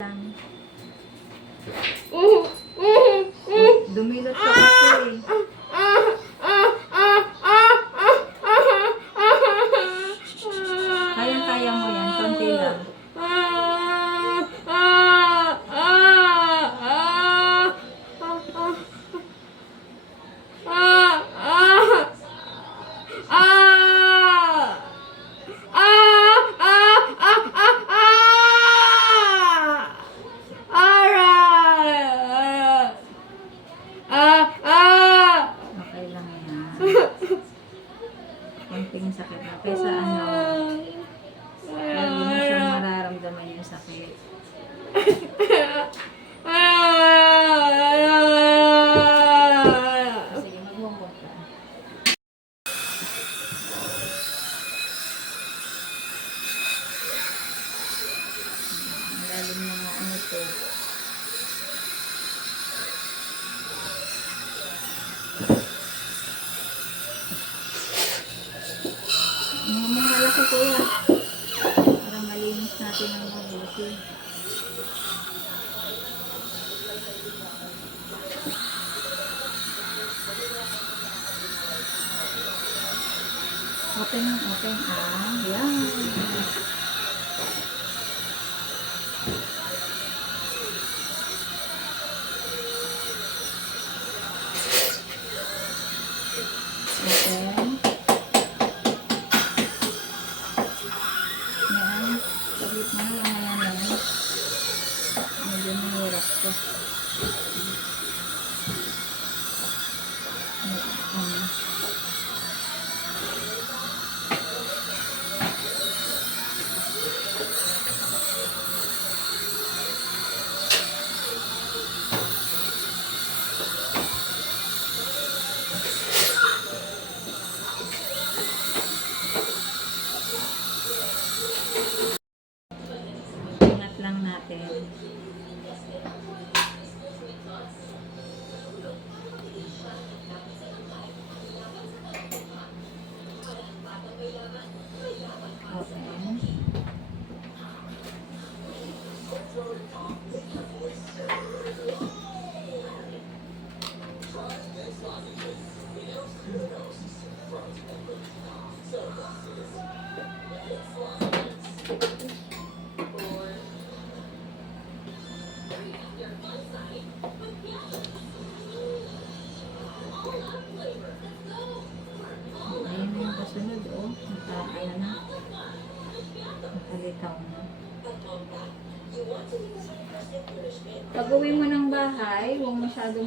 lang. Dumilot ka kasi. Kayang-kaya mo yan. Konti lang. Okay lang yan. Konting sakit na. Kaysa lagi mo siyang mararamdaman yung sakit. Sige, magmumot ka. Malalim mga to. Mga malaki ko yan. Para malinis natin ang mabuti. Open. Yan. Open. Saglit mo na lang yan. Medyo mahirap ko. Ingat lang natin. Ayan na yung kasunod, oh. Ayan na. Nakalitaw na. Pag uwi mo ng bahay, huwag masyadong